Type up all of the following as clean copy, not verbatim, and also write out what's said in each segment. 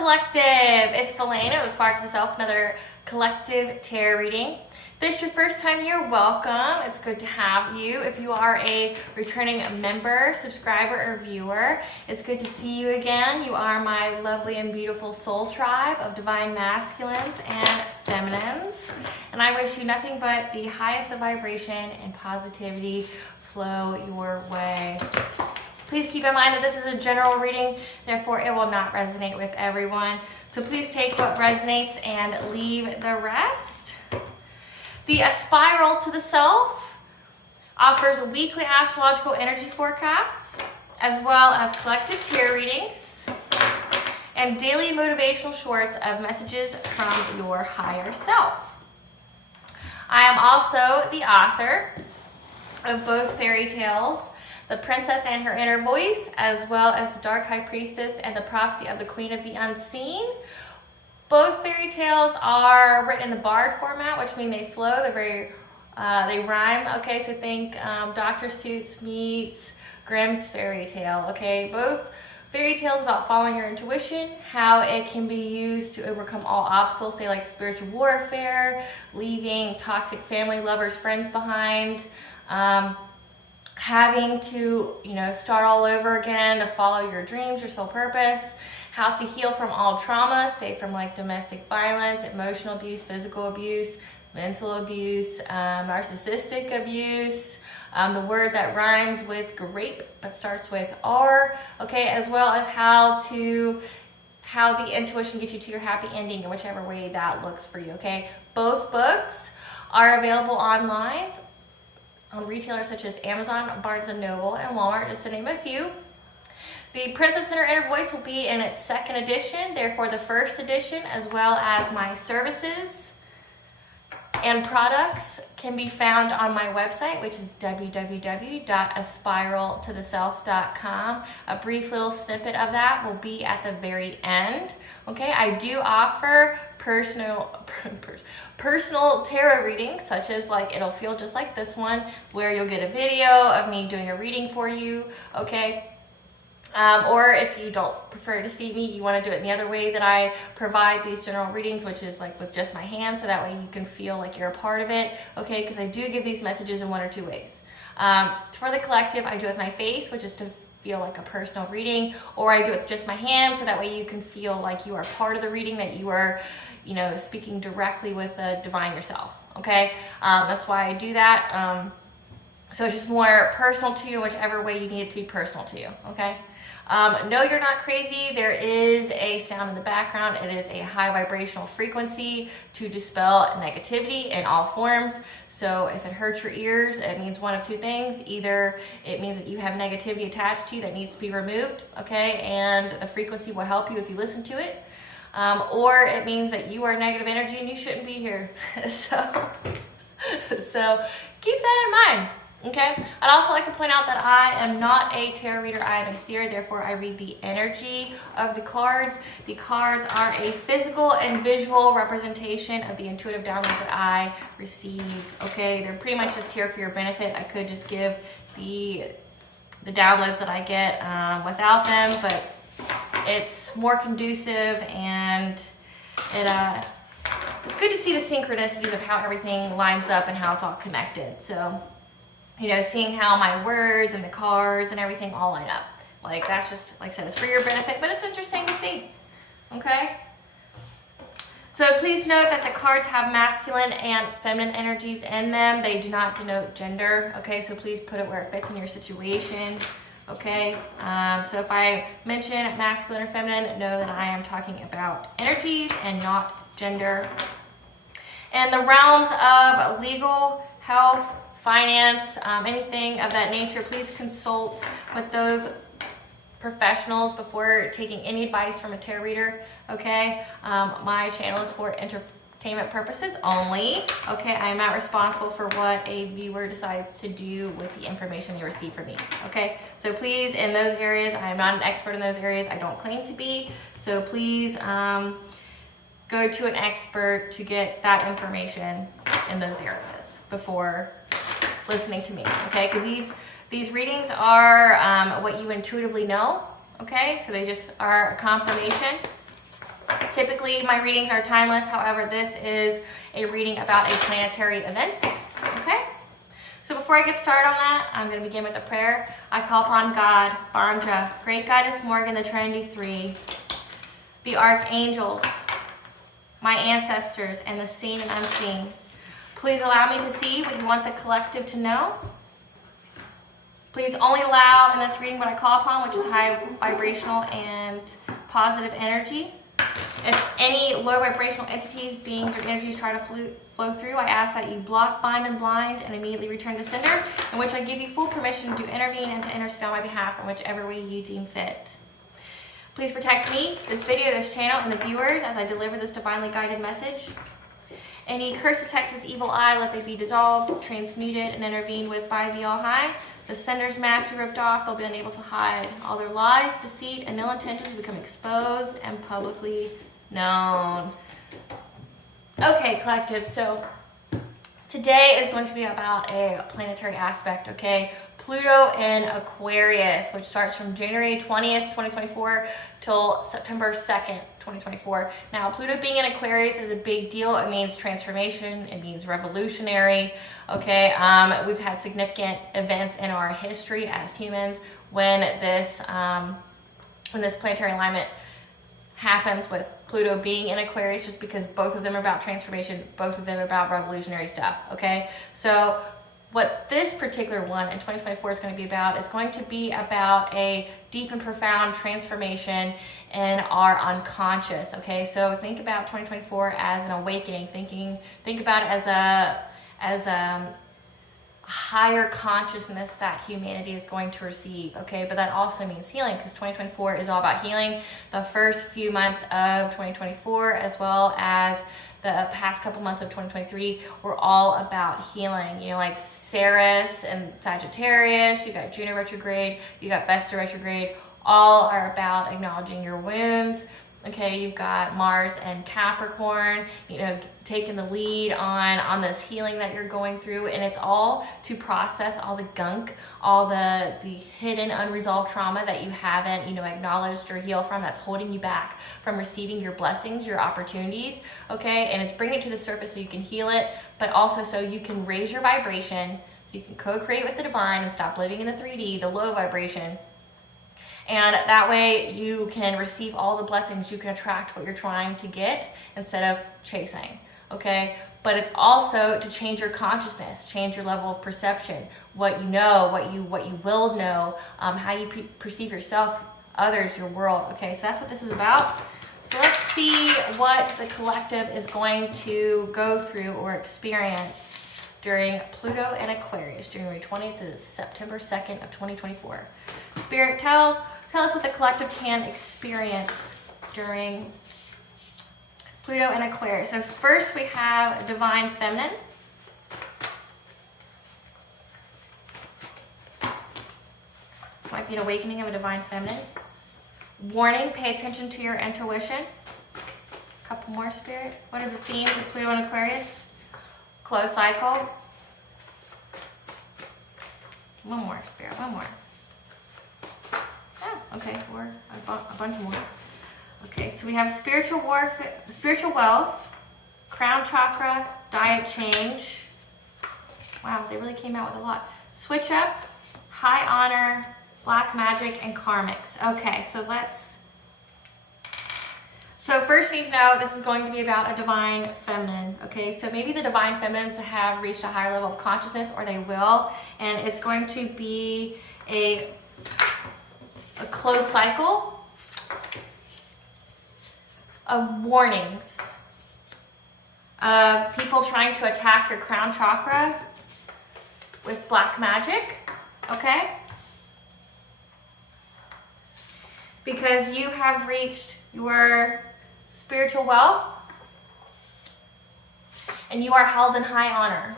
collective, it's Felena with Spark to the Self, another collective tarot reading. If this is your first time here, welcome. It's good to have you. If you are a returning member, subscriber, or viewer, it's good to see you again. You are my lovely and beautiful soul tribe of divine masculines and feminines. And I wish you nothing but the highest of vibration and positivity flow your way. Please keep in mind that this is a general reading, therefore it will not resonate with everyone. So please take what resonates and leave the rest. The Spiral to the Self offers weekly astrological energy forecasts, as well as collective tarot readings, and daily motivational shorts of messages from your higher self. I am also the author of both fairy tales, The Princess and Her Inner Voice, as well as The Dark High Priestess and The Prophecy of the Queen of the Unseen. Both fairy tales are written in the bard format, which means they flow. They rhyme. Okay, so think Dr. Seuss meets Grimm's fairy tale. Okay, both fairy tales about following your intuition, how it can be used to overcome all obstacles, say like spiritual warfare, leaving toxic family, lovers, friends behind, having to, start all over again to follow your dreams, your soul purpose, how to heal from all trauma, say from like domestic violence, emotional abuse, physical abuse, mental abuse, narcissistic abuse, the word that rhymes with grape but starts with R, okay, as well as how the intuition gets you to your happy ending in whichever way that looks for you, okay? Both books are available online on retailers such as Amazon, Barnes & Noble, and Walmart, just to name a few. The Princess and Her Inner Voice will be in its second edition, therefore the first edition, as well as my services and products can be found on my website, which is www.aspiraltotheself.com. A brief little snippet of that will be at the very end. Okay, I do offer personal tarot readings, such as like it'll feel just like this one, where you'll get a video of me doing a reading for you, okay? Or if you don't prefer to see me, you want to do it in the other way that I provide these general readings, which is like with just my hands, so that way you can feel like you're a part of it, okay? Because I do give these messages in one or two ways. For the collective, I do it with my face, which is to feel like a personal reading, or I do it with just my hands, so that way you can feel like you are part of the reading, that you are, speaking directly with the divine yourself, okay? That's why I do that. So it's just more personal to you, whichever way you need it to be personal to you, okay? No, you're not crazy. There is a sound in the background. It is a high vibrational frequency to dispel negativity in all forms. So if it hurts your ears, it means one of two things. Either it means that you have negativity attached to you that needs to be removed, okay? And the frequency will help you if you listen to it. Or it means that you are negative energy and you shouldn't be here. So keep that in mind. Okay, I'd also like to point out that I am not a tarot reader, I am a seer, therefore I read the energy of the cards. The cards are a physical and visual representation of the intuitive downloads that I receive, okay? They're pretty much just here for your benefit. I could just give the downloads that I get without them, but it's more conducive, and it's good to see the synchronicities of how everything lines up and how it's all connected. So seeing how my words and the cards and everything all line up. Like, that's just, like I said, it's for your benefit, but it's interesting to see, okay? So please note that the cards have masculine and feminine energies in them. They do not denote gender, okay? So please put it where it fits in your situation, okay? So if I mention masculine or feminine, know that I am talking about energies and not gender. In the realms of legal, health, finance, anything of that nature, please consult with those professionals before taking any advice from a tarot reader, okay? My channel is for entertainment purposes only, okay? I'm not responsible for what a viewer decides to do with the information they receive from me, okay? So please, in those areas, I am not an expert in those areas. I don't claim to be, so please go to an expert to get that information in those areas before listening to me, okay? Because these readings are what you intuitively know, okay? So they just are a confirmation. Typically, my readings are timeless. However, this is a reading about a planetary event. Okay? So before I get started on that, I'm going to begin with a prayer. I call upon God, Barndra, Great Goddess Morgan, the Trinity Three, the archangels, my ancestors, and the seen and unseen. Please allow me to see what you want the collective to know. Please only allow in this reading what I call upon, which is high vibrational and positive energy. If any low vibrational entities, beings, or energies try to flow through, I ask that you block, bind, and blind, and immediately return to sender, in which I give you full permission to intervene and to intercede on my behalf in whichever way you deem fit. Please protect me, this video, this channel, and the viewers as I deliver this divinely guided message. Any curses, hexes, evil eye, let they be dissolved, transmuted, and intervened with by the All-High. The sender's mask be ripped off. They'll be unable to hide. All their lies, deceit, and ill intentions become exposed and publicly known. Okay, collective, so today is going to be about a planetary aspect, okay? Pluto in Aquarius, which starts from January 20th, 2024 till September 2nd, 2024. Now, Pluto being in Aquarius is a big deal. It means transformation. It means revolutionary, okay? We've had significant events in our history as humans when this planetary alignment happens with Pluto being in Aquarius, just because both of them are about transformation, both of them are about revolutionary stuff, okay? So what this particular one in 2024 is going to be about, it's going to be about a deep and profound transformation in our unconscious, okay? So think about 2024 as an awakening, think about it as a higher consciousness that humanity is going to receive, okay? But that also means healing, because 2024 is all about healing. The first few months of 2024, as well as the past couple months of 2023, were all about healing. You know, like Ceres and Sagittarius, you got Juno retrograde, you got Vesta retrograde, all are about acknowledging your wounds. Okay, you've got Mars and Capricorn, you know, taking the lead on this healing that you're going through, and it's all to process all the gunk, all the hidden unresolved trauma that you haven't, you know, acknowledged or healed from, that's holding you back from receiving your blessings, your opportunities, okay? And it's bringing it to the surface so you can heal it, but also so you can raise your vibration, so you can co-create with the divine and stop living in the 3D, the low vibration. And that way you can receive all the blessings, you can attract what you're trying to get instead of chasing, okay? But it's also to change your consciousness, change your level of perception, what you know, what you will know, how you perceive yourself, others, your world, okay? So that's what this is about. So let's see what the collective is going to go through or experience during Pluto and Aquarius, January 20th to September 2nd of 2024. Spirit, tell us what the collective can experience during Pluto and Aquarius. So first we have Divine Feminine. Might be an awakening of a Divine Feminine. Warning, pay attention to your intuition. A couple more, Spirit. What are the themes of Pluto and Aquarius? Close cycle. One more, Spirit, one more. Oh, okay, a bunch more. Okay, so we have spiritual warfare, spiritual wealth, crown chakra, diet change. Wow, they really came out with a lot. Switch up, high honor, black magic, and karmics. Okay, so first you need to know this is going to be about a divine feminine, okay? So maybe the divine feminines have reached a higher level of consciousness, or they will, and it's going to be a closed cycle of warnings of people trying to attack your crown chakra with black magic, okay? Because you have reached your spiritual wealth and you are held in high honor.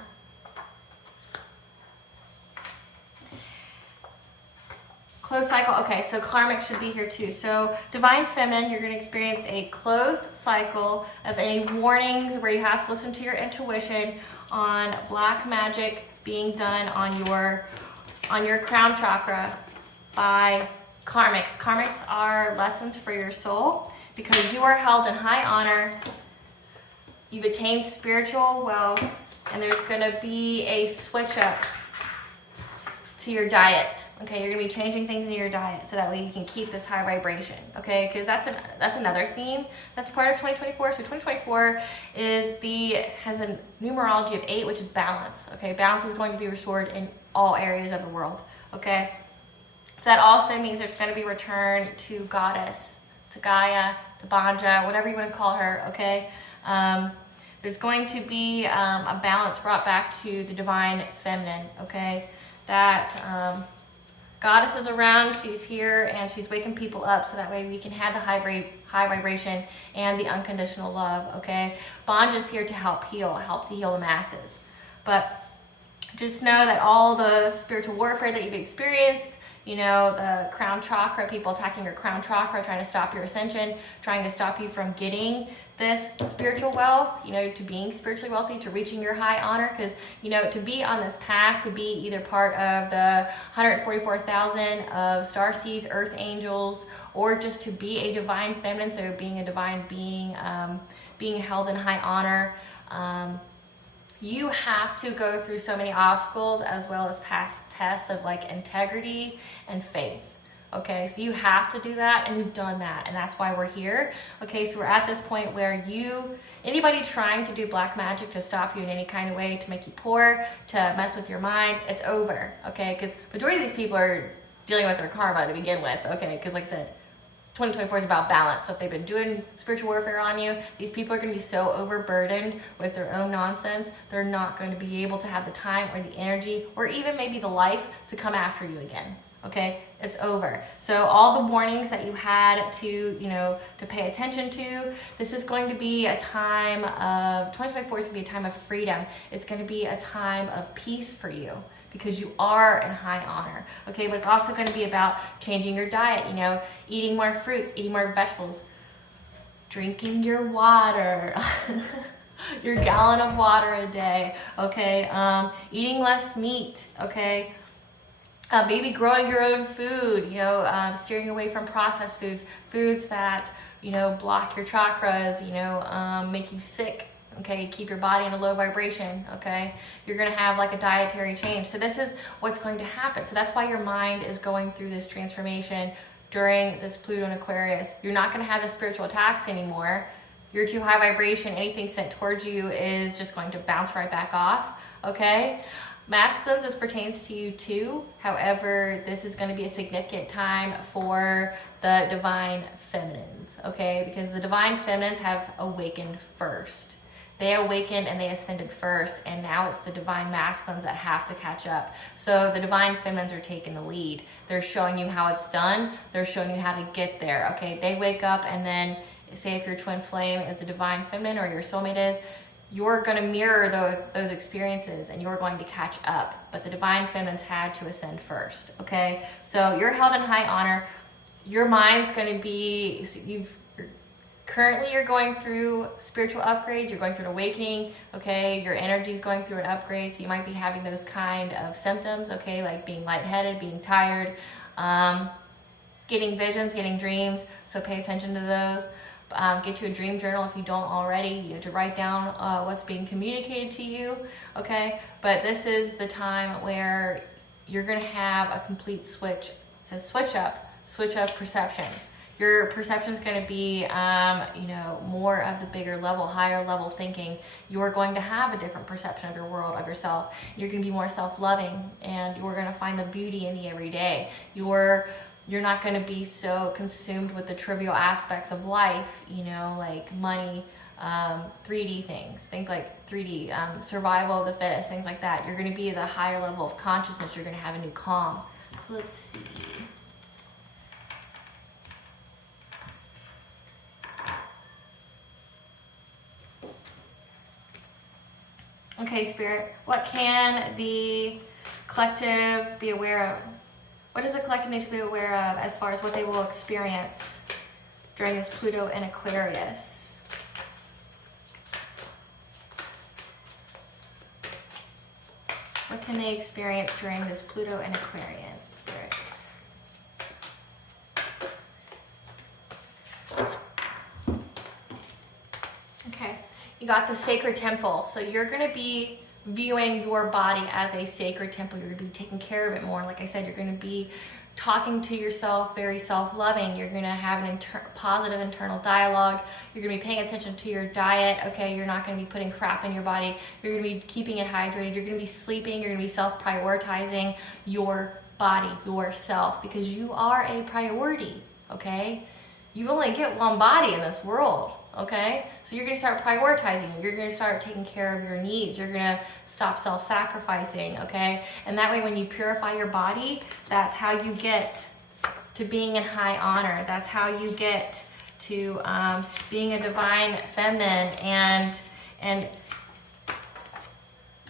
Closed cycle, okay, so karmic should be here too. So divine feminine, you're going to experience a closed cycle of any warnings where you have to listen to your intuition on black magic being done on your crown chakra by karmics. Karmics are lessons for your soul. because you are held in high honor. You've attained spiritual wealth, and there's going to be a switch up to your diet. Okay, you're going to be changing things in your diet so that way you can keep this high vibration. Okay, because that's another theme that's part of 2024. So 2024 has a numerology of 8, which is balance. Okay, balance is going to be restored in all areas of the world. Okay, that also means there's going to be return to goddess, to Gaia, to Banja, whatever you want to call her. Okay. There's going to be a balance brought back to the divine feminine, okay? That goddess is around, she's here, and she's waking people up so that way we can have the high vibration and the unconditional love, okay? Banja's here to help to heal the masses. But just know that all the spiritual warfare that you've experienced, you know, the crown chakra, people attacking your crown chakra, trying to stop your ascension, trying to stop you from getting this spiritual wealth, you know, to being spiritually wealthy, to reaching your high honor. Because, you know, to be on this path, to be either part of the 144,000 of star seeds, earth angels, or just to be a divine feminine, so being a divine being, being held in high honor, you have to go through so many obstacles as well as past tests of like integrity and faith. Okay, so you have to do that, and you've done that, and that's why we're here. Okay, so we're at this point where anybody trying to do black magic to stop you in any kind of way, to make you poor, to mess with your mind, it's over. Okay, because majority of these people are dealing with their karma to begin with. Okay, because like I said, 2024 is about balance. So if they've been doing spiritual warfare on you, these people are going to be so overburdened with their own nonsense, they're not going to be able to have the time or the energy or even maybe the life to come after you again. Okay, it's over. So all the warnings that you had to, you know, to pay attention to, this is going to be a time of, 2024 is going to be a time of freedom. It's going to be a time of peace for you, because you are in high honor. Okay, but it's also going to be about changing your diet, you know, eating more fruits, eating more vegetables, drinking your water, your gallon of water a day, okay, eating less meat, okay, maybe growing your own food, you know, steering away from processed foods that, you know, block your chakras, you know, make you sick. Okay, keep your body in a low vibration. Okay, you're going to have like a dietary change. So this is what's going to happen. So that's why your mind is going through this transformation during this Pluto and Aquarius. You're not going to have the spiritual attacks anymore. You're too high vibration. Anything sent towards you is just going to bounce right back off. Okay, masculines, this pertains to you too. However, this is going to be a significant time for the divine feminines. Okay, because the divine feminines have awakened first. They awakened and they ascended first, and now it's the divine masculines that have to catch up. So the divine feminines are taking the lead. They're showing you how it's done. They're showing you how to get there. Okay, they wake up, and then say if your twin flame is a divine feminine or your soulmate is, you're going to mirror those experiences, and you're going to catch up. But the divine feminines had to ascend first. Okay, so you're held in high honor. Your mind's going to be, currently you're going through spiritual upgrades, you're going through an awakening, okay, your energy's going through an upgrade, so you might be having those kind of symptoms, okay, like being lightheaded, being tired, getting visions, getting dreams, so pay attention to those. Get you a dream journal if you don't already, you have to write down what's being communicated to you, okay, but this is the time where you're going to have a complete switch. It says switch up perception. Your perception is going to be, you know, more of the bigger level, higher level thinking. You're going to have a different perception of your world, of yourself. You're going to be more self-loving, and you're going to find the beauty in the everyday. You're not going to be so consumed with the trivial aspects of life, you know, like money, 3D things. Think like 3D, survival of the fittest, things like that. You're going to be at a higher level of consciousness. You're going to have a new calm. So let's see. Okay, Spirit, what can the collective be aware of? What does the collective need to be aware of as far as what they will experience during this Pluto and Aquarius? What can they experience during this Pluto and Aquarius, Spirit? You got the sacred temple. So you're going to be viewing your body as a sacred temple. You're going to be taking care of it more. Like I said, you're going to be talking to yourself, very self-loving. You're going to have an positive internal dialogue. You're going to be paying attention to your diet. Okay, you're not going to be putting crap in your body. You're going to be keeping it hydrated. You're going to be sleeping. You're going to be self-prioritizing your body, yourself, because you are a priority. Okay, you only get one body in this world. Okay, so you're going to start prioritizing. You're going to start taking care of your needs. You're going to stop self-sacrificing. Okay, and that way when you purify your body, that's how you get to being in high honor. That's how you get to being a divine feminine and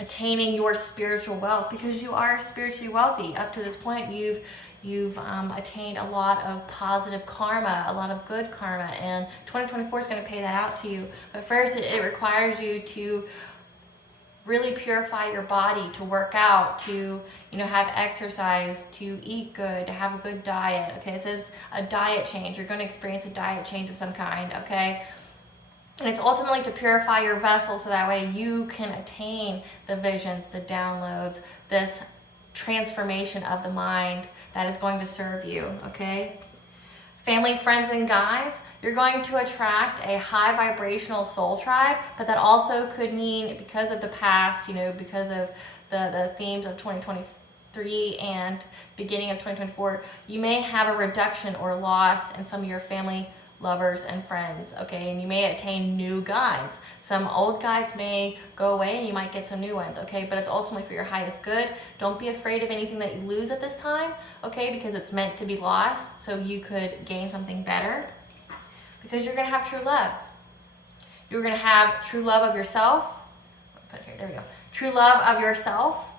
attaining your spiritual wealth, because you are spiritually wealthy. Up to this point, you've attained a lot of positive karma, a lot of good karma, and 2024 is going to pay that out to you. But first, it requires you to really purify your body, to work out, to have exercise, to eat good, to have a good diet. Okay, it says a diet change. You're going to experience a diet change of some kind. Okay. And it's ultimately to purify your vessel so that way you can attain the visions, the downloads, this transformation of the mind that is going to serve you, okay? Family, friends, and guides, you're going to attract a high vibrational soul tribe, but that also could mean, because of the past, because of the themes of 2023 and beginning of 2024, you may have a reduction or loss in some of your family lovers and friends, okay? And you may attain new guides. Some old guides may go away and you might get some new ones, okay? But it's ultimately for your highest good. Don't be afraid of anything that you lose at this time, okay? Because it's meant to be lost, so you could gain something better. Because you're going to have true love. You're going to have true love of yourself. Put it here, there we go. True love of yourself.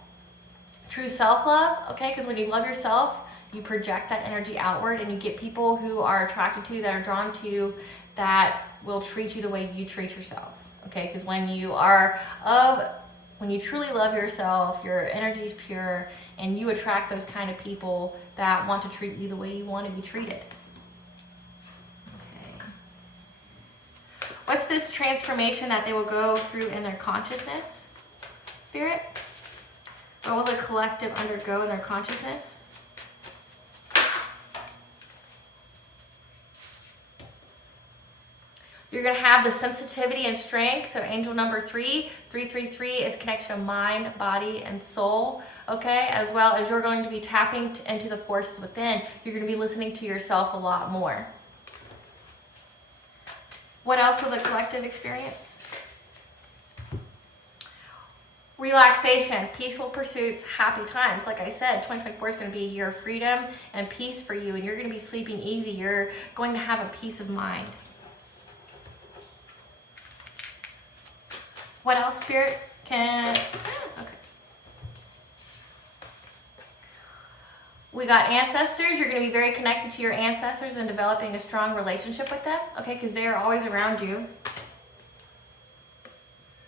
True self-love, okay? Because when you love yourself, you project that energy outward, and you get people who are attracted to you, that are drawn to you, that will treat you the way you treat yourself. Okay, because when you truly love yourself, your energy is pure, and you attract those kind of people that want to treat you the way you want to be treated. Okay. What's this transformation that they will go through in their consciousness, Spirit? What will the collective undergo in their consciousness? You're going to have the sensitivity and strength. So angel number 333 is connection of mind, body, and soul. Okay, as well as you're going to be tapping into the forces within. You're going to be listening to yourself a lot more. What else will the collective experience? Relaxation, peaceful pursuits, happy times. Like I said, 2024 is going to be a year of freedom and peace for you, and you're going to be sleeping easy. You're going to have a peace of mind. What else, Spirit, can... Okay. We got ancestors. You're going to be very connected to your ancestors and developing a strong relationship with them, okay, because they are always around you.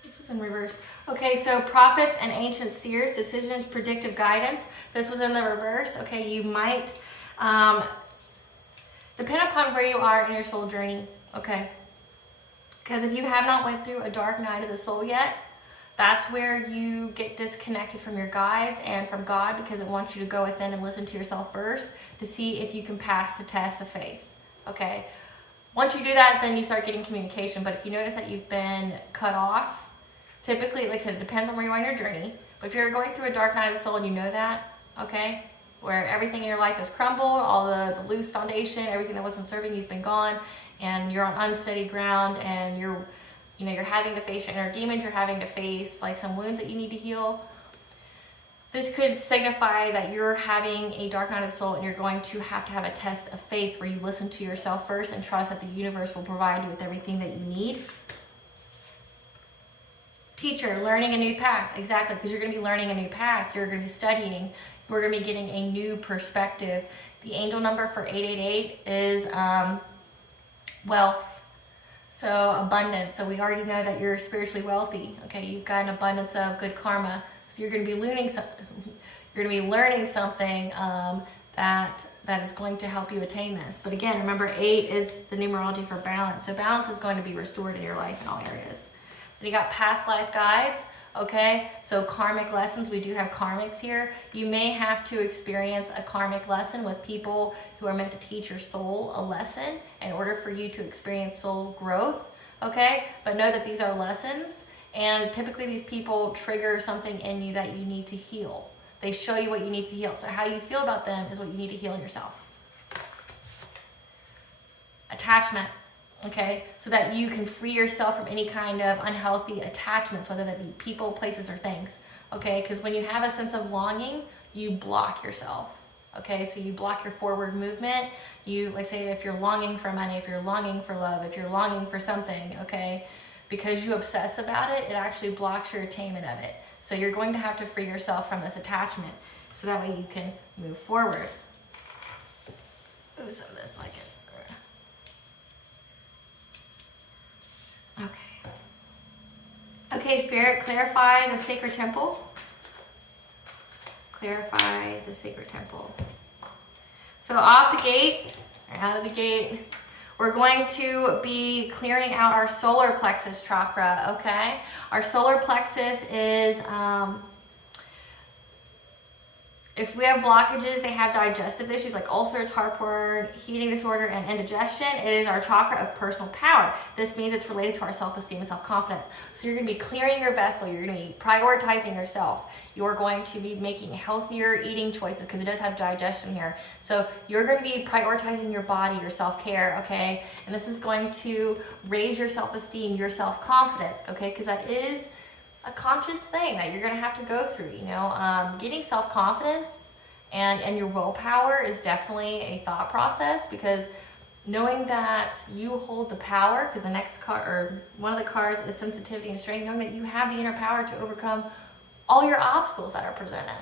This was in reverse. Okay, so prophets and ancient seers, decisions, predictive guidance. This was in the reverse. Okay, you might, depend upon where you are in your soul journey, okay? Because if you have not went through a dark night of the soul yet, that's where you get disconnected from your guides and from God, because it wants you to go within and listen to yourself first to see if you can pass the test of faith, okay? Once you do that, then you start getting communication. But if you notice that you've been cut off, typically, like I said, it depends on where you are in your journey. But if you're going through a dark night of the soul and you know that, okay, where everything in your life has crumbled, all the loose foundation, everything that wasn't serving you has been gone, and you're on unsteady ground, and you're having to face your inner demons, you're having to face like some wounds that you need to heal. This could signify that you're having a dark night of the soul, and you're going to have a test of faith where you listen to yourself first and trust that the universe will provide you with everything that you need. Teacher, learning a new path. Exactly, because you're going to be learning a new path. You're going to be studying. We're going to be getting a new perspective. The angel number for 888 is wealth. So abundance. So we already know that you're spiritually wealthy. Okay, you've got an abundance of good karma. So you're going to be learning something that is going to help you attain this. But again, remember, 8 is the numerology for balance. So balance is going to be restored in your life in all areas. And you got past life guides. Okay, so karmic lessons, we do have karmics here. You may have to experience a karmic lesson with people who are meant to teach your soul a lesson in order for you to experience soul growth, okay? But know that these are lessons, and typically these people trigger something in you that you need to heal. They show you what you need to heal. So how you feel about them is what you need to heal in yourself. Attachment. Okay, so that you can free yourself from any kind of unhealthy attachments, whether that be people, places, or things. Okay, because when you have a sense of longing, you block yourself. Okay, so you block your forward movement. You, like say, if you're longing for money, if you're longing for love, if you're longing for something, okay, because you obsess about it, it actually blocks your attainment of it. So you're going to have to free yourself from this attachment so that way you can move forward. Ooh, some of this like it. Okay. Okay, Spirit, clarify the sacred temple. Clarify the sacred temple. So off the gate, or out of the gate, we're going to be clearing out our solar plexus chakra, okay? Our solar plexus is, if we have blockages, they have digestive issues like ulcers, heartburn, heating disorder, and indigestion. It is our chakra of personal power. This means it's related to our self-esteem and self-confidence. So you're going to be clearing your vessel. You're going to be prioritizing yourself. You're going to be making healthier eating choices because it does have digestion here. So you're going to be prioritizing your body, your self-care, okay? And this is going to raise your self-esteem, your self-confidence, okay? Because that is a conscious thing that you're going to have to go through, you know. Getting self-confidence and your willpower is definitely a thought process, because knowing that you hold the power, because the next card, or one of the cards, is sensitivity and strength, knowing that you have the inner power to overcome all your obstacles that are presented,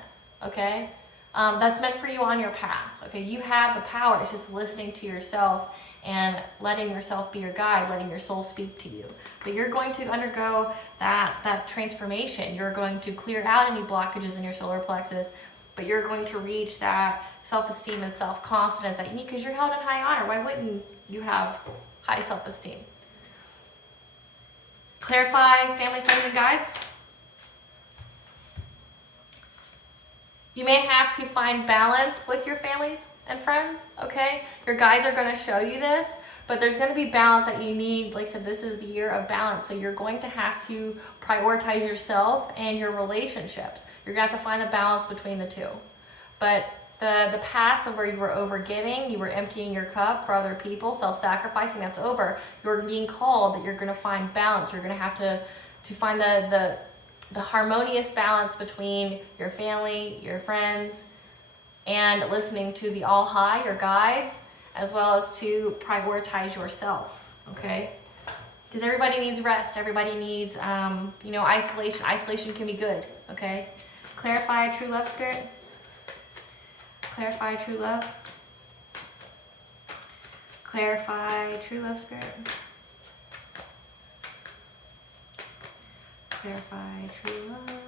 okay? That's meant for you on your path, okay? You have the power. It's just listening to yourself and letting yourself be your guide, letting your soul speak to you. But you're going to undergo that transformation. You're going to clear out any blockages in your solar plexus, but you're going to reach that self-esteem and self-confidence that you need, because you're held in high honor. Why wouldn't you have high self-esteem? Clarify family, friends, and guides. You may have to find balance with your families and friends, okay? Your guides are going to show you this, but there's going to be balance that you need. Like I said, this is the year of balance, so you're going to have to prioritize yourself and your relationships. You're going to have to find the balance between the two. But the past of where you were overgiving, you were emptying your cup for other people, self-sacrificing, that's over. You're being called that you're going to find balance. You're going to have to find the harmonious balance between your family, your friends, and listening to the all high, your guides, as well as to prioritize yourself, okay? Because everybody needs rest. Everybody needs, isolation. Isolation can be good, okay? Clarify true love, Spirit. Clarify true love. Clarify true love, Spirit. Clarify true love.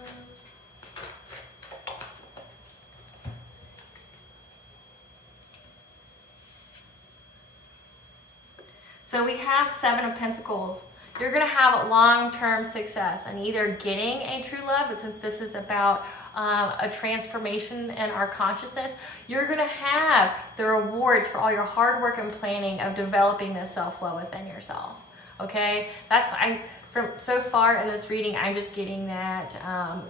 So we have Seven of Pentacles. You're going to have long-term success in either getting a true love, but since this is about a transformation in our consciousness, you're going to have the rewards for all your hard work and planning of developing this self-love within yourself. Okay? From so far in this reading, I'm just getting that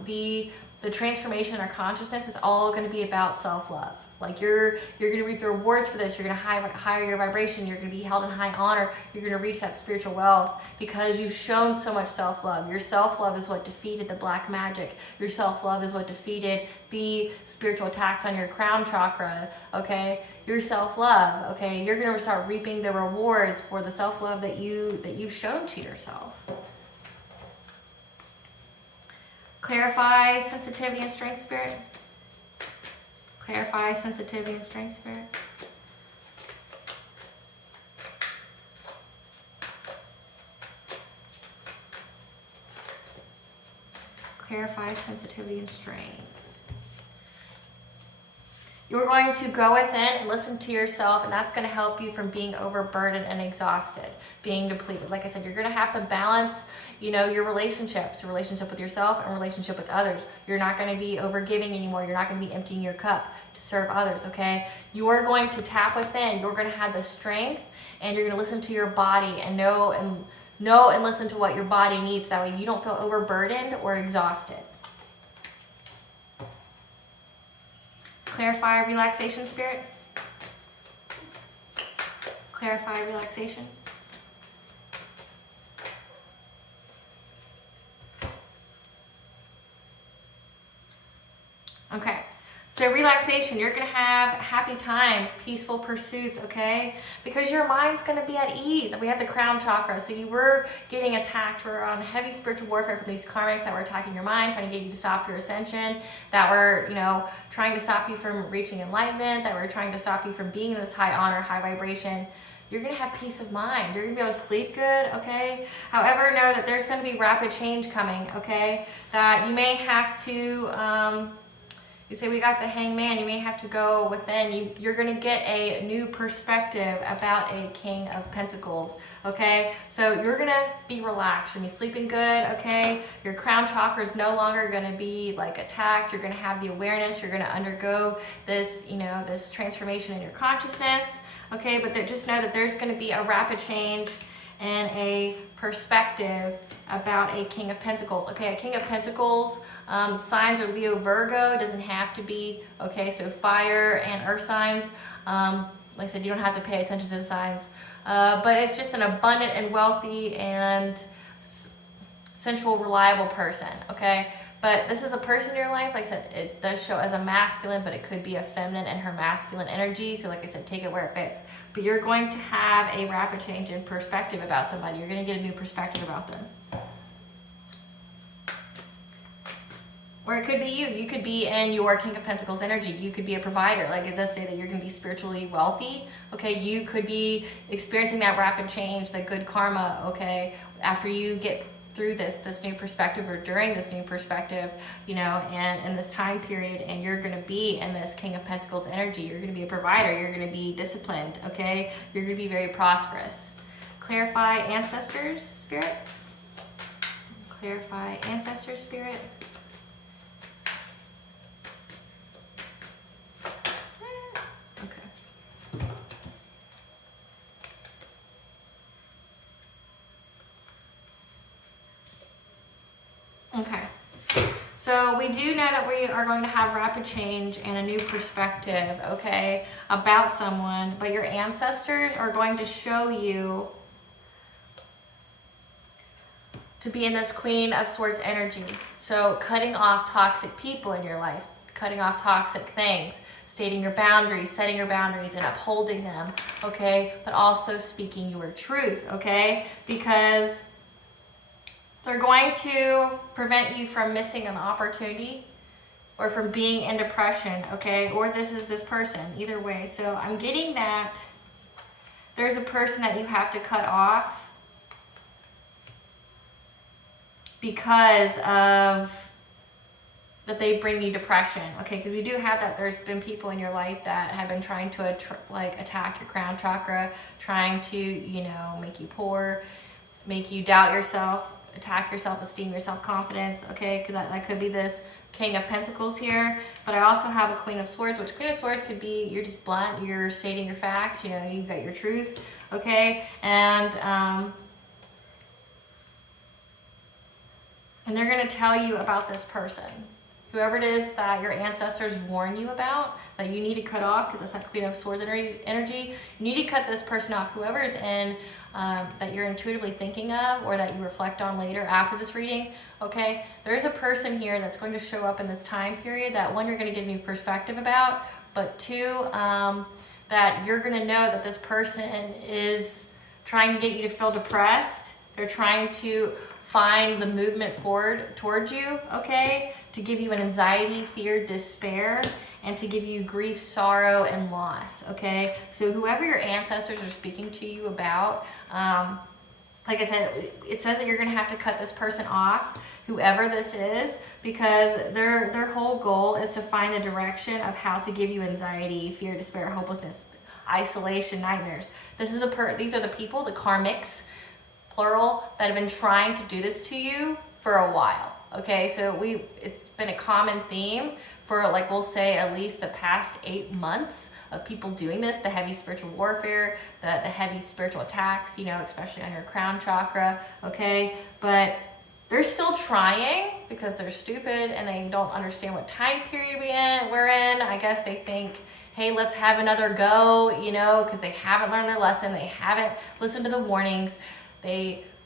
the transformation in our consciousness is all going to be about self-love. Like you're going to reap the rewards for this. You're going to higher your vibration. You're going to be held in high honor. You're going to reach that spiritual wealth because you've shown so much self-love. Your self-love is what defeated the black magic. Your self-love is what defeated the spiritual attacks on your crown chakra, okay? Your self-love, okay? You're going to start reaping the rewards for the self-love that you've shown to yourself. Clarify sensitivity and strength, Spirit. Clarify sensitivity and strength, Spirit. Clarify sensitivity and strength. You're going to go within and listen to yourself, and that's going to help you from being overburdened and exhausted, being depleted. Like I said, you're going to have to balance, your relationships, your relationship with yourself and relationship with others. You're not going to be overgiving anymore. You're not going to be emptying your cup to serve others, okay? You're going to tap within. You're going to have the strength, and you're going to listen to your body and know and listen to what your body needs. That way you don't feel overburdened or exhausted. Clarify relaxation, Spirit. Clarify relaxation. Okay. So relaxation, you're going to have happy times, peaceful pursuits, okay? Because your mind's going to be at ease. We have the crown chakra, so you were getting attacked. We're on heavy spiritual warfare from these karmics that were attacking your mind, trying to get you to stop your ascension, that were, trying to stop you from reaching enlightenment, that were trying to stop you from being in this high honor, high vibration. You're going to have peace of mind. You're going to be able to sleep good, okay? However, know that there's going to be rapid change coming, okay? That you may have to... you say we got the hangman, you may have to go within. You're going to get a new perspective about a King of Pentacles, okay? So you're going to be relaxed. You're going to be sleeping good, okay? Your crown chakra is no longer going to be like attacked. You're going to have the awareness. You're going to undergo this, this transformation in your consciousness, okay? But just know that there's going to be a rapid change and a perspective about a King of Pentacles. Okay, a King of Pentacles, signs are Leo, Virgo, doesn't have to be, okay, so fire and earth signs, like I said, you don't have to pay attention to the signs, but it's just an abundant and wealthy and sensual, reliable person, okay? But this is a person in your life, like I said, it does show as a masculine, but it could be a feminine and her masculine energy. So like I said, take it where it fits. But you're going to have a rapid change in perspective about somebody. You're going to get a new perspective about them. Or it could be you. You could be in your King of Pentacles energy. You could be a provider. Like it does say that you're going to be spiritually wealthy. Okay, you could be experiencing that rapid change, that good karma, okay, after you get through this new perspective or during this new perspective, and in this time period, and you're going to be in this King of Pentacles energy. You're going to be a provider. You're going to be disciplined, okay? You're going to be very prosperous. Clarify ancestors, Spirit. Clarify ancestors, Spirit. Okay, so we do know that we are going to have rapid change and a new perspective, okay, about someone, but your ancestors are going to show you to be in this Queen of Swords energy. So cutting off toxic people in your life, cutting off toxic things, stating your boundaries, setting your boundaries and upholding them, okay, but also speaking your truth, okay, because they're going to prevent you from missing an opportunity or from being in depression, okay? Or this is this person, either way. So I'm getting that there's a person that you have to cut off because of that they bring you depression, okay? Because we do have that. There's been people in your life that have been trying to attack your crown chakra, trying to, make you poor, make you doubt yourself, attack your self-esteem, your self-confidence, okay? Because that could be this King of Pentacles here. But I also have a Queen of Swords, which Queen of Swords could be you're just blunt, you're stating your facts, you've got your truth, okay? And they're going to tell you about this person. Whoever it is that your ancestors warn you about, that you need to cut off, because it's that Queen of Swords energy, you need to cut this person off. Whoever is in that you're intuitively thinking of or that you reflect on later after this reading, okay, there's a person here that's going to show up in this time period that, one, you're going to get a new perspective about, but two, that you're going to know that this person is trying to get you to feel depressed. They're trying to find the movement forward towards you, okay, to give you an anxiety, fear, despair, and to give you grief, sorrow, and loss, okay? So whoever your ancestors are speaking to you about, like I said, it says that you're going to have to cut this person off whoever this is, because their whole goal is to find the direction of how to give you anxiety, fear, despair, hopelessness, isolation, nightmares. These are the people, the karmics, plural, that have been trying to do this to you for a while. Okay, so it's been a common theme for, like, we'll say at least the past 8 months of people doing this, the heavy spiritual warfare, the heavy spiritual attacks, you know, especially on your crown chakra, okay? But they're still trying because they're stupid and they don't understand what time period we're in. I guess they think, hey, let's have another go, you know, because they haven't learned their lesson. They haven't listened to the warnings.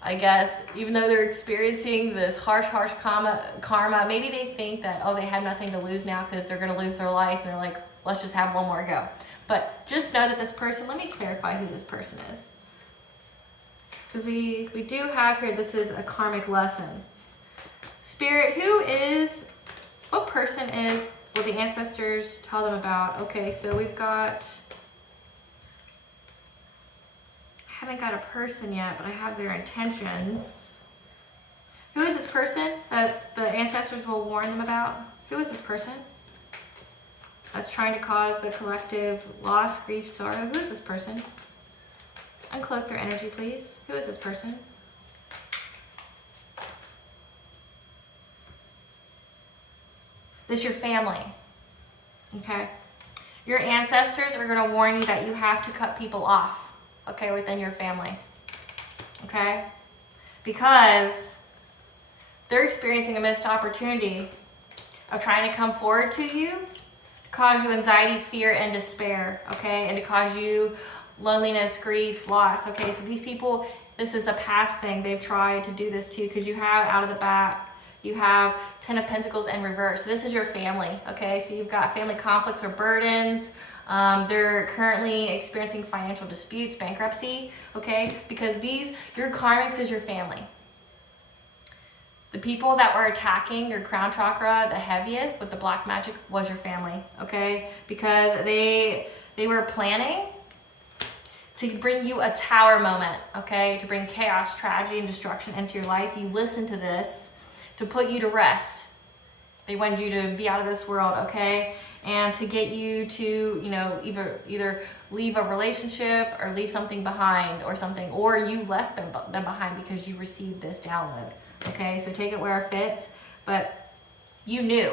I guess, even though they're experiencing this harsh karma, maybe they think that, oh, they have nothing to lose now because they're going to lose their life. They're like, let's just have one more go. But just know that this person, let me clarify who this person is. Because we do have here, this is a karmic lesson. Spirit, what person is, will the ancestors tell them about? Okay, so we've got, I haven't got a person yet, but I have their intentions. Who is this person that the ancestors will warn them about? Who is this person that's trying to cause the collective loss, grief, sorrow? Who is this person? Uncloak their energy, please. Who is this person? This is your family. Okay? Your ancestors are going to warn you that you have to cut people off. Okay, within your family, okay? Because they're experiencing a missed opportunity of trying to come forward to you, to cause you anxiety, fear, and despair, okay? And to cause you loneliness, grief, loss, okay? So these people, this is a past thing. They've tried to do this to you because you have out of the bat, you have 10 of Pentacles in reverse. So this is your family, okay? So you've got family conflicts or burdens. They're currently experiencing financial disputes, bankruptcy, okay? Because your karmics is your family. The people that were attacking your crown chakra the heaviest with the black magic was your family, okay? Because they were planning to bring you a tower moment, okay? To bring chaos, tragedy, and destruction into your life. You listened to this to put you to rest. They wanted you to be out of this world, okay? And to get you to, you know, either leave a relationship or leave something behind or something, or you left them behind because you received this download, okay? So take it where it fits, but you knew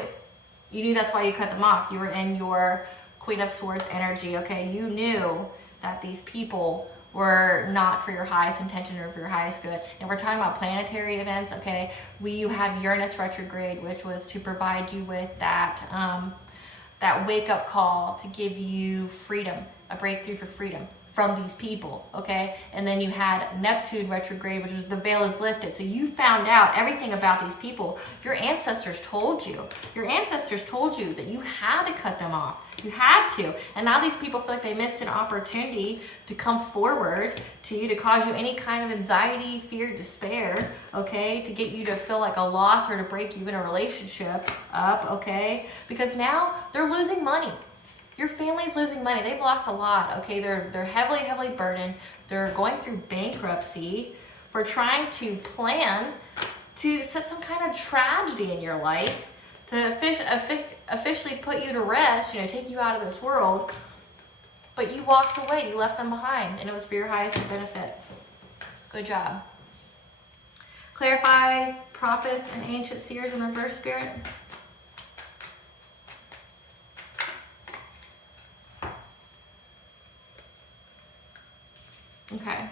that's why you cut them off. You were in your Queen of Swords energy, okay? You knew that these people were not for your highest intention or for your highest good. And we're talking about planetary events, okay? You have Uranus retrograde, which was to provide you with that wake-up call to give you freedom, a breakthrough for freedom from these people, okay? And then you had Neptune retrograde, which was the veil is lifted. So you found out everything about these people. Your ancestors told you. Your ancestors told you that you had to cut them off. You had to. And now these people feel like they missed an opportunity to come forward to you, to cause you any kind of anxiety, fear, despair, okay? To get you to feel like a loss or to break you in a relationship up, okay? Because now they're losing money. Your family's losing money. They've lost a lot, okay? They're heavily burdened. They're going through bankruptcy for trying to plan to set some kind of tragedy in your life to officially put you to rest, you know, take you out of this world. But you walked away. You left them behind, and it was for your highest benefit. Good job. Clarify prophets and ancient seers in reverse, Spirit. Okay.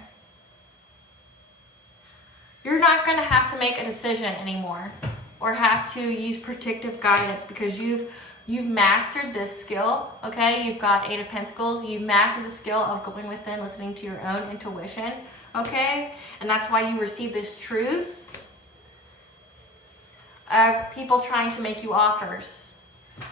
You're not going to have to make a decision anymore or have to use predictive guidance because you've mastered this skill, okay? You've got 8 of Pentacles. You've mastered the skill of going within, listening to your own intuition, okay? And that's why you receive this truth of people trying to make you offers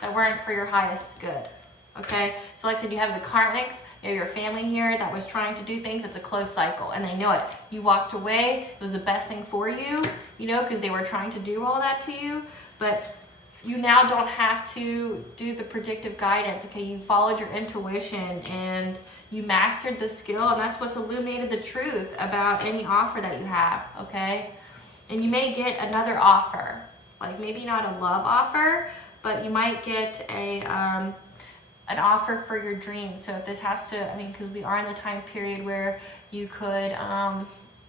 that weren't for your highest good. Okay, so like I said, you have the karmics, you have your family here that was trying to do things. It's a closed cycle, and they know it. You walked away. It was the best thing for you, you know, because they were trying to do all that to you. But you now don't have to do the predictive guidance, okay? You followed your intuition, and you mastered the skill, and that's what's illuminated the truth about any offer that you have, okay? And you may get another offer, like maybe not a love offer, but you might get an offer for your dream. So if this has to, I mean, because we are in the time period where you could,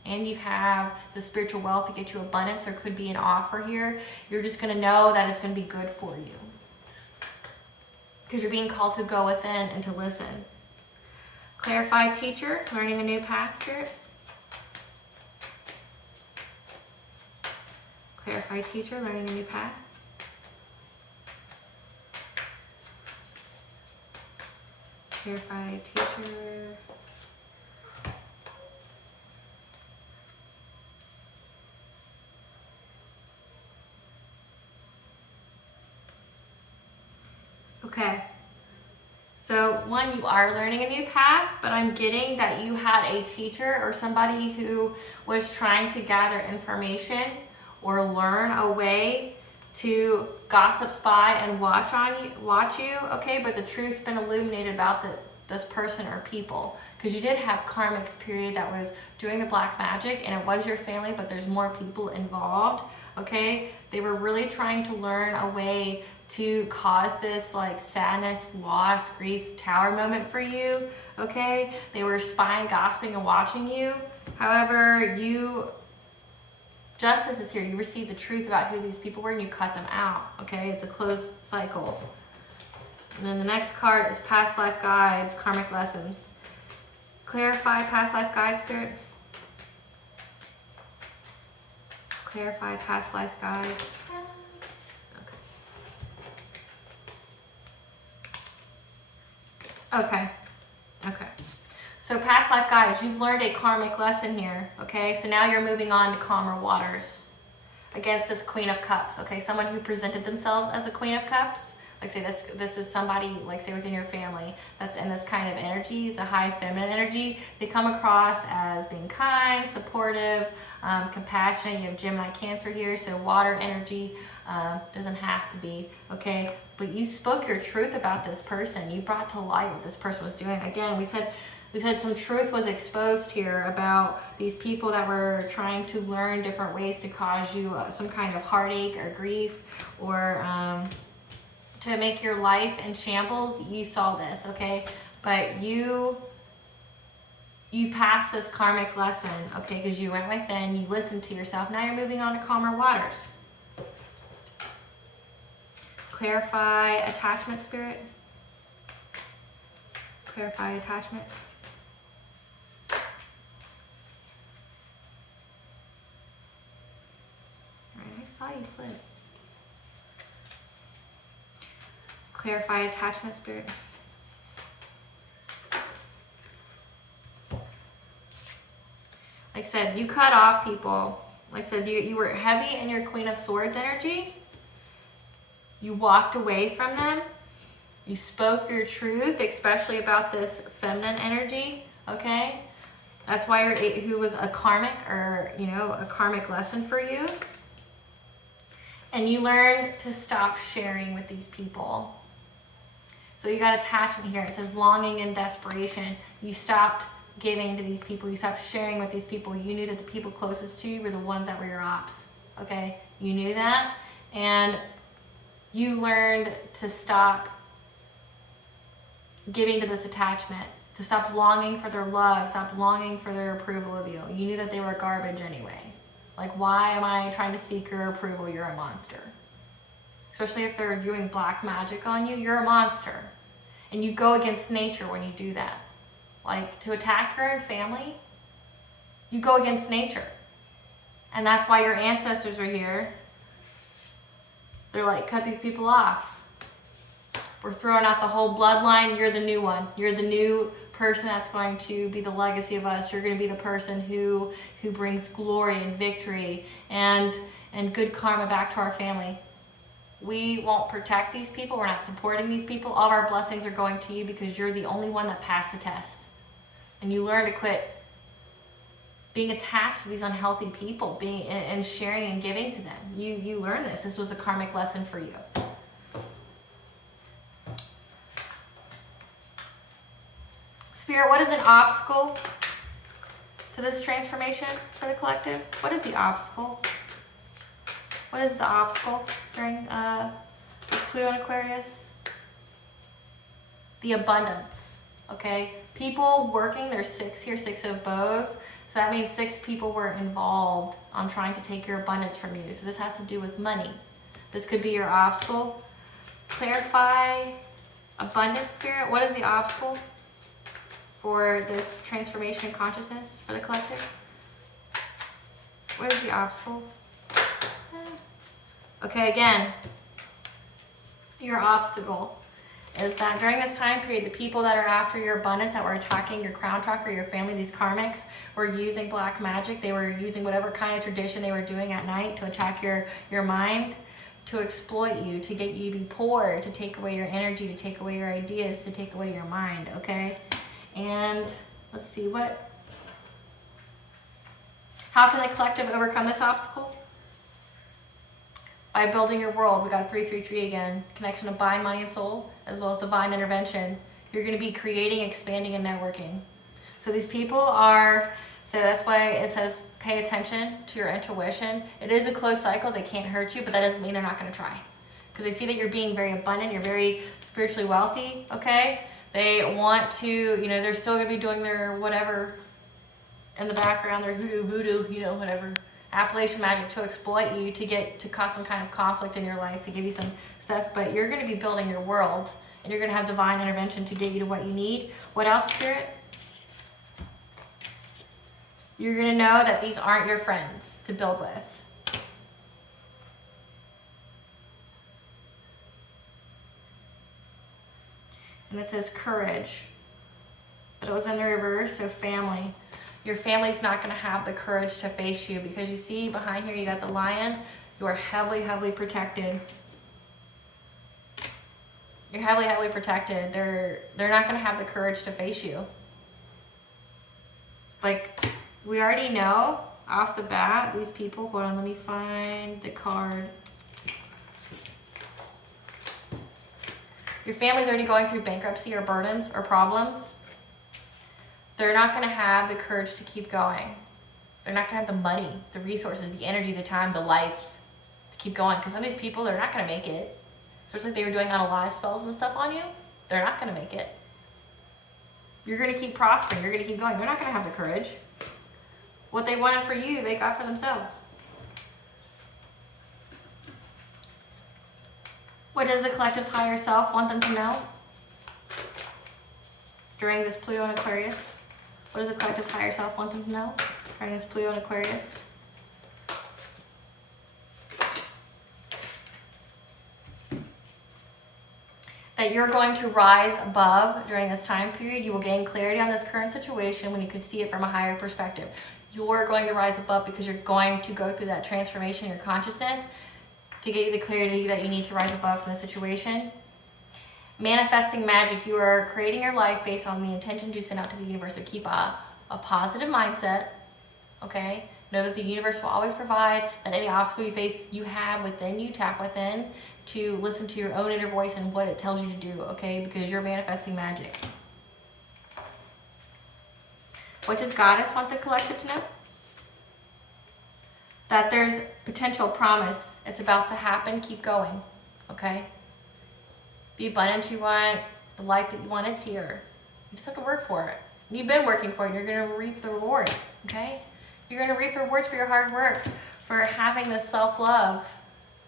and you have the spiritual wealth to get you abundance, there could be an offer here. You're just going to know that it's going to be good for you. Because you're being called to go within and to listen. Clarified teacher, learning a new path, Spirit. Clarified teacher, learning a new path. Clarified teacher. Okay. So one, you are learning a new path, but I'm getting that you had a teacher or somebody who was trying to gather information or learn a way to gossip, spy, and watch you, okay? But the truth's been illuminated about this person or people, because you did have karmics period that was doing the black magic, and it was your family, but there's more people involved, okay? They were really trying to learn a way to cause this like sadness, loss, grief, tower moment for you, okay? They were spying, gossiping, and watching you. However, justice is here. You received the truth about who these people were and you cut them out, okay? It's a closed cycle. And then the next card is past life guides, karmic lessons. Clarify past life guides, Spirit. Clarify past life guides. Okay. So past life guides, you've learned a karmic lesson here, okay? So now you're moving on to calmer waters against this Queen of Cups, okay? Someone who presented themselves as a Queen of Cups. Like say this is somebody, like say within your family, that's in this kind of energy. It's a high feminine energy. They come across as being kind, supportive, compassionate. You have Gemini, Cancer here, so water energy doesn't have to be, okay? But you spoke your truth about this person. You brought to light what this person was doing. Again, we said some truth was exposed here about these people that were trying to learn different ways to cause you some kind of heartache or grief, or to make your life in shambles. You saw this, okay? But you passed this karmic lesson, okay? Because you went within, you listened to yourself. Now you're moving on to calmer waters. Clarify attachment, Spirit. Clarify attachment. All right, I saw you flip. Clarify attachment, Spirit. Like I said, you cut off people. Like I said, you were heavy in your Queen of Swords energy. You walked away from them. You spoke your truth, especially about this feminine energy, okay? That's why who was a karmic, or, a karmic lesson for you. And you learned to stop sharing with these people. So you got attachment here. It says longing and desperation. You stopped giving to these people. You stopped sharing with these people. You knew that the people closest to you were the ones that were your ops, okay? You knew that. And you learned to stop giving to this attachment, to stop longing for their love, stop longing for their approval of you. You knew that they were garbage anyway. Like, why am I trying to seek your approval? You're a monster. Especially if they're doing black magic on you, you're a monster. And you go against nature when you do that. Like, to attack your own family, you go against nature. And that's why your ancestors are here. They're like, cut these people off. We're throwing out the whole bloodline. You're the new one. You're the new person that's going to be the legacy of us. You're going to be the person who brings glory and victory and good karma back to our family. We won't protect these people. We're not supporting these people. All of our blessings are going to you because you're the only one that passed the test. And you learn to quit being attached to these unhealthy people, and sharing and giving to them. You learn this. This was a karmic lesson for you. Spirit, what is an obstacle to this transformation for the collective? What is the obstacle? What is the obstacle during Pluto and Aquarius? The abundance, okay? People working, there's 6 here, 6 of bows. So that means 6 people were involved on trying to take your abundance from you. So this has to do with money. This could be your obstacle. Clarify abundance, spirit. What is the obstacle for this transformation in consciousness for the collective? What is the obstacle? Okay, again, your obstacle is that during this time period, the people that are after your abundance, that were attacking your crown chakra, your family, these karmics, were using black magic. They were using whatever kind of tradition they were doing at night to attack your mind, to exploit you, to get you to be poor, to take away your energy, to take away your ideas, to take away your mind, okay? And let's see, how can the collective overcome this obstacle? By building your world. We got 333 again. Connection of mind, money, and soul, as well as divine intervention. You're going to be creating, expanding, and networking. So these people are, so that's why it says pay attention to your intuition. It is a closed cycle. They can't hurt you, but that doesn't mean they're not going to try. Because they see that you're being very abundant. You're very spiritually wealthy, okay? They want to, you know, they're still going to be doing their whatever in the background, their hoodoo, voodoo, you know, whatever. Appalachian magic to exploit you, to cause some kind of conflict in your life, to give you some stuff, but you're going to be building your world, and you're going to have divine intervention to get you to what you need. What else, Spirit? You're going to know that these aren't your friends to build with. And it says courage, but it was in the reverse, so family. Your family's not going to have the courage to face you because you see behind here you got the lion. You are heavily, heavily protected. You're heavily, heavily protected. They're not going to have the courage to face you. Like, we already know off the bat, these people, hold on, let me find the card. Your family's already going through bankruptcy or burdens or problems. They're not going to have the courage to keep going. They're not going to have the money, the resources, the energy, the time, the life to keep going. Because some of these people, they're not going to make it. Especially if they were doing unalive spells and stuff on you. They're not going to make it. You're going to keep prospering. You're going to keep going. They're not going to have the courage. What they wanted for you, they got for themselves. What does the collective's higher self want them to know during this Pluto and Aquarius? What does the collective's higher self want them to know during this Pluto and Aquarius? That you're going to rise above during this time period. You will gain clarity on this current situation when you can see it from a higher perspective. You're going to rise above because you're going to go through that transformation in your consciousness to get you the clarity that you need to rise above from the situation. Manifesting magic, you are creating your life based on the intentions you send out to the universe. So keep a positive mindset, okay? Know that the universe will always provide, that any obstacle you face, you have within you, tap within, to listen to your own inner voice and what it tells you to do, okay? Because you're manifesting magic. What does Goddess want the collective to know? That there's potential promise. It's about to happen. Keep going, okay? The abundance you want, the life that you want, it's here. You just have to work for it. And you've been working for it. You're going to reap the rewards, okay? You're going to reap the rewards for your hard work, for having this self-love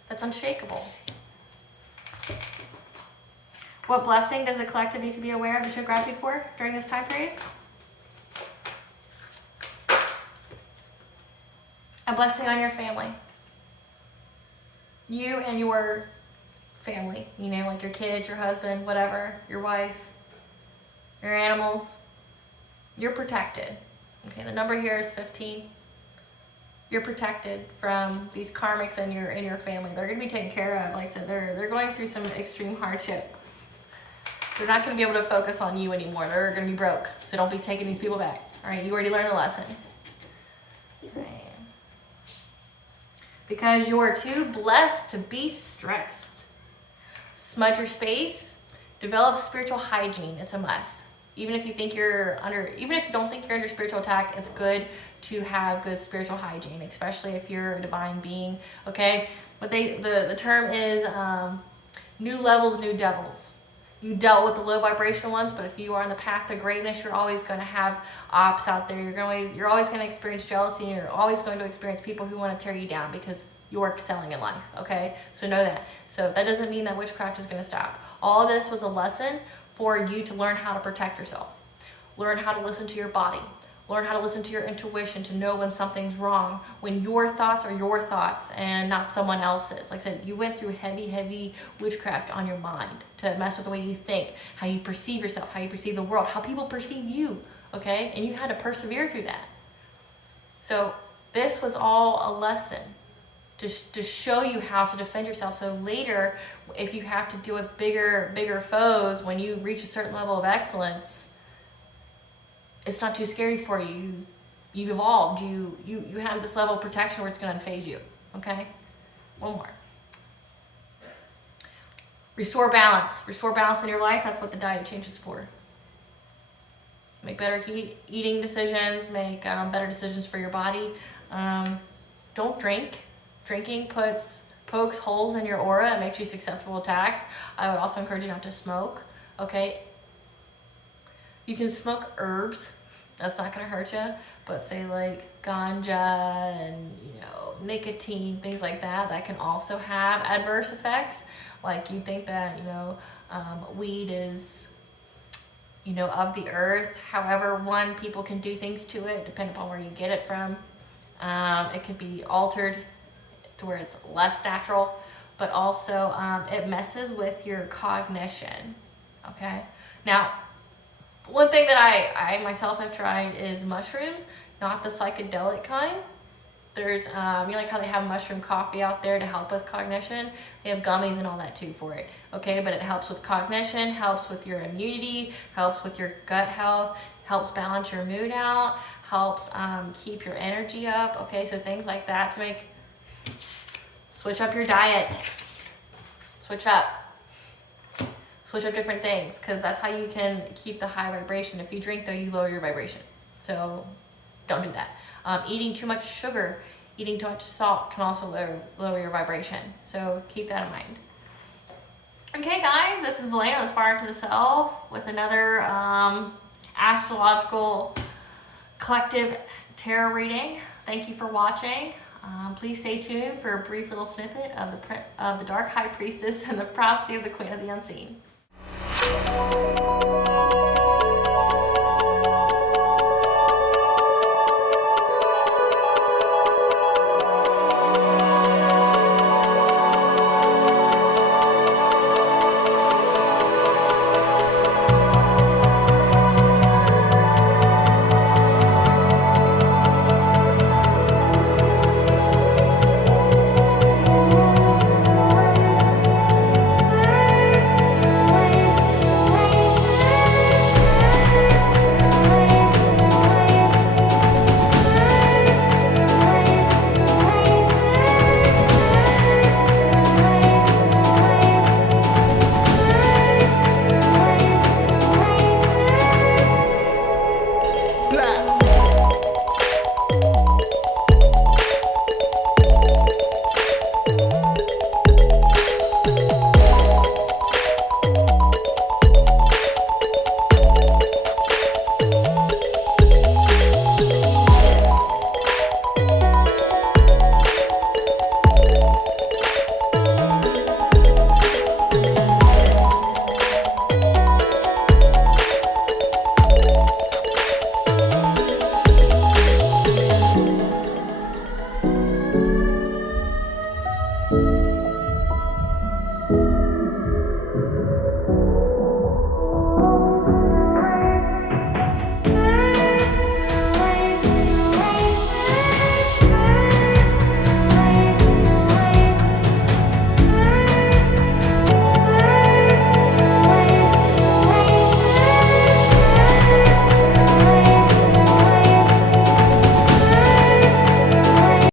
that's unshakable. What blessing does the collective need to be aware of to show gratitude for during this time period? A blessing on your family. You and your family, you know, like your kids, your husband, whatever, your wife, your animals. You're protected. Okay, the number here is 15. You're protected from these karmics in your family. They're going to be taken care of. Like I said, they're going through some extreme hardship. They're not going to be able to focus on you anymore. They're going to be broke. So don't be taking these people back. All right, you already learned the lesson. All right. Because you're too blessed to be stressed. Smudge your space. Develop spiritual hygiene. It's a must. even if you don't think you're under spiritual attack, it's good to have good spiritual hygiene, especially if you're a divine being. Okay, but the term is new levels, new devils. You dealt with the low vibrational ones, but if you are on the path to greatness, you're always going to have ops out there. You're always going to experience jealousy, and you're always going to experience people who want to tear you down because you're excelling in life. Okay, so know that. So that doesn't mean that witchcraft is going to stop. All of this was a lesson for you to learn how to protect yourself, learn how to listen to your body, learn how to listen to your intuition, to know when something's wrong, when your thoughts are your thoughts and not someone else's. Like I said, you went through heavy witchcraft on your mind to mess with the way you think, how you perceive yourself, how you perceive the world, how people perceive you, okay? And you had to persevere through that. So this was all a lesson to show you how to defend yourself. So later, if you have to deal with bigger foes, when you reach a certain level of excellence, it's not too scary for you. You've evolved. You have this level of protection where it's going to unfazed you. Okay? One more. Restore balance. Restore balance in your life. That's what the diet change is for. Make better eating decisions. Make better decisions for your body. Don't drink. Drinking pokes holes in your aura and makes you susceptible to attacks. I would also encourage you not to smoke. Okay? You can smoke herbs. That's not going to hurt you. But say like ganja and, nicotine, things like that, that can also have adverse effects. Like you think that, weed is, of the earth. However, people can do things to it depending upon where you get it from. It could be altered to where it's less natural, but also it messes with your cognition. Okay? Now, one thing that I myself have tried is mushrooms, not the psychedelic kind. There's, like how they have mushroom coffee out there to help with cognition. They have gummies and all that too for it. Okay, but it helps with cognition, helps with your immunity, helps with your gut health, helps balance your mood out, helps keep your energy up. Okay, so things like that. So switch up your diet. Switch up different things, because that's how you can keep the high vibration. If you drink, though, you lower your vibration. So don't do that. Eating too much sugar, eating too much salt can also lower your vibration. So keep that in mind. Okay, guys, this is Valena, the Spark to the Self, with another astrological collective tarot reading. Thank you for watching. Please stay tuned for a brief little snippet of the Dark High Priestess and the prophecy of the Queen of the Unseen.